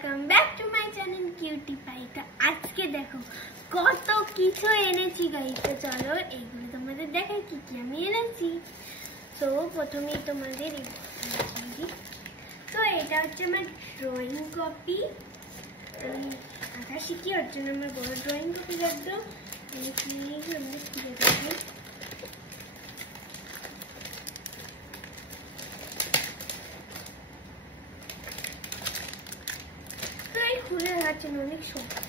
Welcome back to my channel cutie pie. তো আজকে দেখো কত কিছু এনেছি গাইস। তো চলো এইগুলো তোমাদের দেখাই কি কি আমি এনেছি। তো প্রথমেই তোমাদের তো এটা হচ্ছে আমার ড্রয়িং কপি। আমি আঁকা শিখি, ওর জন্য আমার বড় ড্রয়িং কপি লাগতো। আমি খুলে দেখাই। খুলে দেখাচ্ছেন অনেক শক্ত।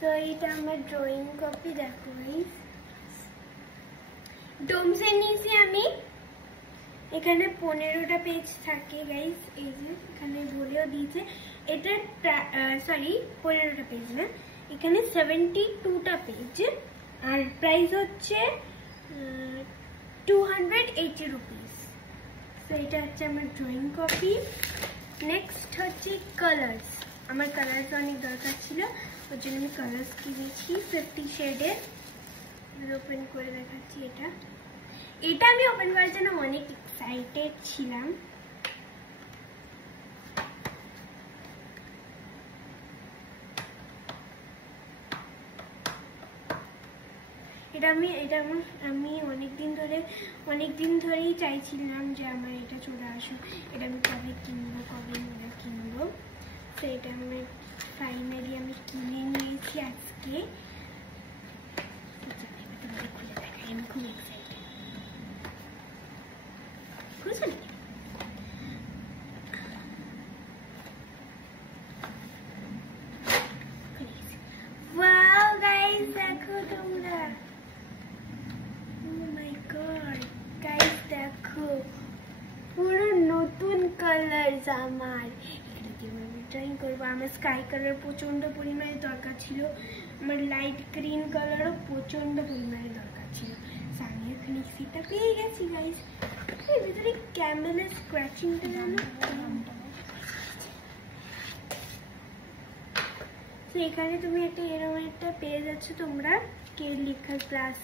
তো এইটা আমার ড্রয়িং কপি দেখো গাইস। ডোমসে নিয়েছি আমি। এখানে 15টা পেজ থাকে গাইস। এই যে এখানে বলেও দিয়েছে এটা সরি 15টা পেজ না, এখানে 72টা পেজ। আর প্রাইস হচ্ছে 280 রুপিস। তো এটা হচ্ছে আমার ড্রয়িং কপি। নেক্সট হচ্ছে কালার্স। আমার কালার্স অনেক দরকার ছিল, ওর জন্য আমি কালার্স কিনেছি 50 শেডের। ওপেন করে দেখাচ্ছি। এটা আমি ওপেন করার জন্য অনেক এক্সাইটেড ছিলাম। আমি অনেকদিন ধরেই চাইছিলাম যে আমার এটা চলে আসুক। এটা আমি কবে কিনবো। তো এটা আমি ফাইনালি আমি কিনে নিয়েছি আজকে। খুলে দেখাই, আমি খুব এক্সাইটেড। বুঝলেন? ওয়াও গাইস, দেখো তোমরা। দেখো পুরো নতুন কালার আমার। এটা কিভাবে ড্রয়িং করবো? আমার স্কাই কালার প্রচন্ড পরিমাণে দরকার ছিল, আমার লাইট গ্রিন কালারও প্রচন্ড পরিমাণে দরকার ছিল। আমি এখানে সেটা পেয়ে গেছি গাইস। এর ভিতরে ক্যামেলের স্ক্র্যাচিংটা জানো। তো এখানে তুমি এরকম একটা পেয়ে যাচ্ছ তোমরা, কে লেখা প্লাস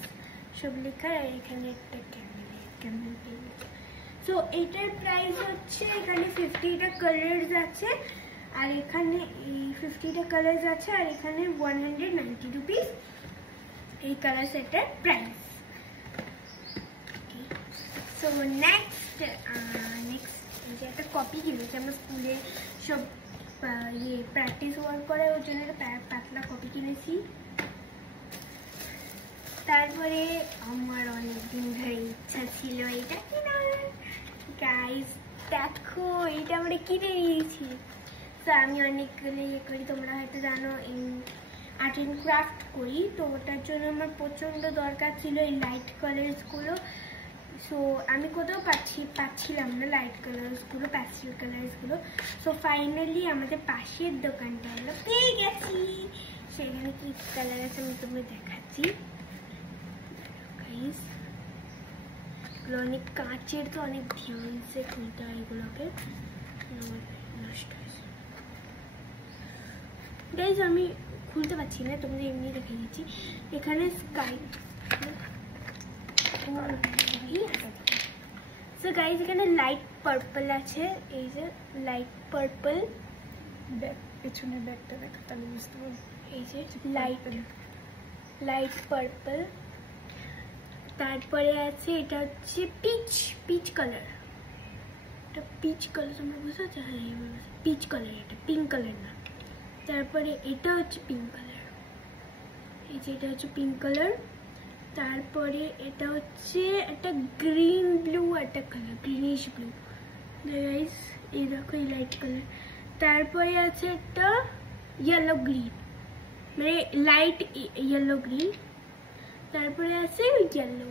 সব লেখা। আর এখানে একটা ক্যামেল পেয়ে গেছে। তো এটার প্রাইস হচ্ছে, এখানে 50টা কালার্স আছে, আর এখানে 50টা কালার্স আছে, আর এখানে 190 রুপিস এই কালার সেটের প্রাইস। তো নেক্সট যে একটা কপি কিনেছি আমরা স্কুলে সব প্র্যাকটিস ওয়ার্ক করে, ওর জন্য একটা পাতলা কপি কিনেছি। তারপরে আমার অনেকদিন ধরে ইচ্ছা ছিল এটা কেনার। গাইস দেখো এটা আমরা কিনে নিয়েছি। তো আমি অনেকগুলো করি, তোমরা হয়তো জানো আর্ট অ্যান্ড ক্রাফট করি। তো ওটার জন্য আমার প্রচণ্ড দরকার ছিল এই লাইট কালার্সগুলো। সো আমি কোথাও পাচ্ছিলাম না লাইট কালার্সগুলো, প্যাস্টেল কালার্সগুলো। সো ফাইনালি আমাদের পাশের দোকানটা আমরা পেয়ে গেছি। সেখানে কি কালার আছে আমি তোমাদের দেখাচ্ছি। এগুলো অনেক কাঁচের, তো অনেক ধ্যান সে খুলতে হয় এগুলোকে, নষ্ট হয়েছে। গাইজ আমি খুলতে পারছি না, তোমাদের এমনি দেখে দিচ্ছি। এখানে স্কাই সো গাইজ এখানে লাইট পার্পল আছে। এই যে লাইট পার্পল, পেছনে ব্যাগটা দেখা তাহলে বুঝতে পারবো। এই যে লাইট পার্পল। তারপরে আছে এটা হচ্ছে পিচ কালার। এটা পিচ কালার, তোমরা বুঝতে পারছো? হ্যাঁ পিচ কালার, এটা পিঙ্ক কালার না। তারপরে এটা হচ্ছে পিঙ্ক কালার। এই যে এটা হচ্ছে পিঙ্ক কালার। তারপরে এটা হচ্ছে একটা গ্রিন ব্লু একটা কালার, গ্রিনিশ ব্লু। গাইস এই দেখো এই লাইট কালার। তারপরে আছে একটা ইয়েলো গ্রিন, মানে লাইট ইয়েলো গ্রিন। তারপরে আছে ইয়েলো।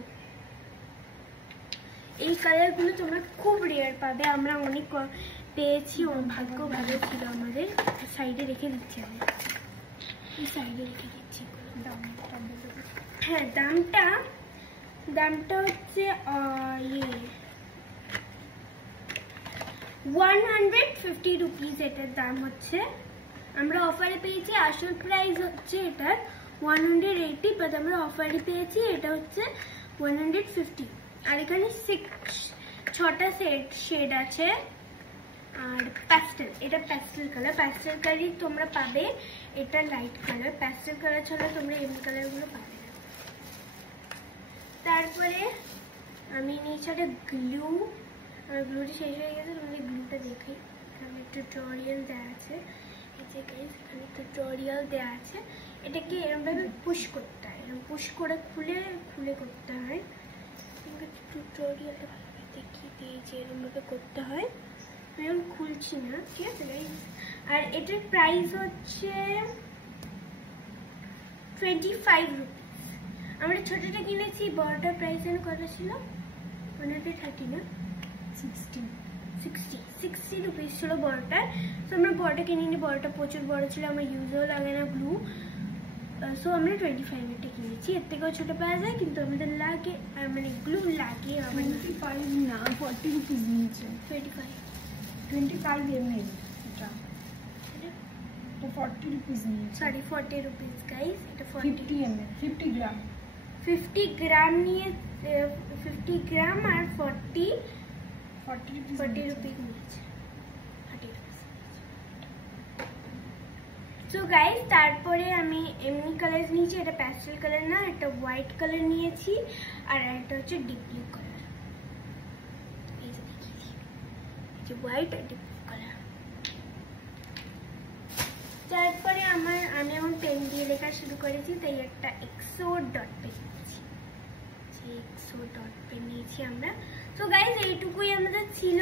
এই কালারগুলো তোমরা খুব রেয়ার পাবে, আমরা অনেক পেয়েছি। ভাগ্য ভালো ছিল আমাদের। সাইডে রেখে দিচ্ছি, আমি সাইডে রেখে দিচ্ছি। হ্যাঁ দামটা হচ্ছে 150 রুপিস এটার দাম হচ্ছে। আমরা অফারে পেয়েছি, আসল প্রাইস হচ্ছে এটার 180, বাট আমরা অফারে পেয়েছি এটা হচ্ছে 150। আর এখানে 6টা শেড আছে। আর প্যাস্টেল, এটা প্যাস্টেল কালার। প্যাস্টেল কালারই তোমরা পাবে, এটা লাইট কালার। প্যাস্টেল কালার ছাড়া তোমরা এমনি কালারগুলো পাবে না। তারপরে আমি নিয়েছি একটা গ্লু। আমার গ্লুটি শেষ হয়ে গেছে, তোমাদের গ্লুটা দেখাই। এখানে টিউটোরিয়াল দেওয়া আছে, এই যে গাইস এখানে টিউটোরিয়াল দেওয়া আছে। এটাকে এরকমভাবে পুশ করতে হয়, এরকম পুশ করে খুলে খুলে করতে হয়। টিউটোরিয়ালটা ভালোভাবে দেখিয়ে দিয়েছি, এরকমভাবে করতে হয়। আমি খুলছি না, ঠিক আছে গাইস। আর এটার প্রাইস হচ্ছে 25 রুপিস। আমরা ছোটটা কিনেছি, বড়টার প্রাইস যেন কত ছিল? 130 না 60 রুপিস ছিল বড়টার। তো আমরা বড়টা কিনিনি, বড়টা প্রচুর বড় ছিল, আমার ইউজও লাগে না গ্লু। সো আমরা 25-এরটা কিনেছি। এর থেকেও ছোট পাওয়া যায়, কিন্তু আমাদের লাগে মানে গ্লু লাগে। আমার 25 না 40 রুপিস নিয়েছে। 25 ml এটা 40 রুপিস নিয়েছে। সরি 40 রুপিস গাইস, এটা 50 ml 50 গ্রাম 50 গ্রাম নিয়ে 50 গ্রাম আর 40 রুপিস নিয়েছে। সো গাইস তারপরে আমি এমনি কালার নিয়েছি, এটা প্যাস্টেল কালার না, এটা হোয়াইট কালার নিয়েছি। আর এটা হচ্ছে ডিপ ব্লু কালার, এই যে দেখিয়েছি, এই যে হোয়াইট আর ডিপ ব্লু কালার। তারপরে আমি এখন পেন দিয়ে লেখা শুরু করেছি, তাই একটা এক্সো ডট পেন নিয়েছি। এক্সো ডট পেন নিয়েছি আমরা। সো গাইস এইটুকুই আমাদের ছিল।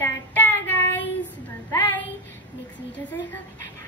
Tata guys, bye bye, next ভিডিওতে দেখা হবে। টাটা।